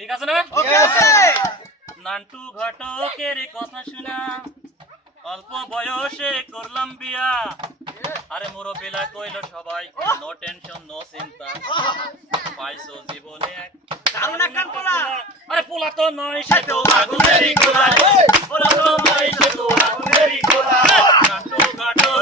ঠিক আছে না? ওকে আছে। নান্টু ঘটকের কথা শুনা অল্প বয়সে করলাম বিয়া। আরে মুরব্বিরা কইলো সবাই নো টেনশন নো চিন্তা, পাইছো জীবনে এক দারুণ একখান পোলা। আরে পোলা তো নয় সে তো আগুনেরই গোলা, পোলা তো নয় সে তো আগুনেরই গোলা। নান্টু ঘটক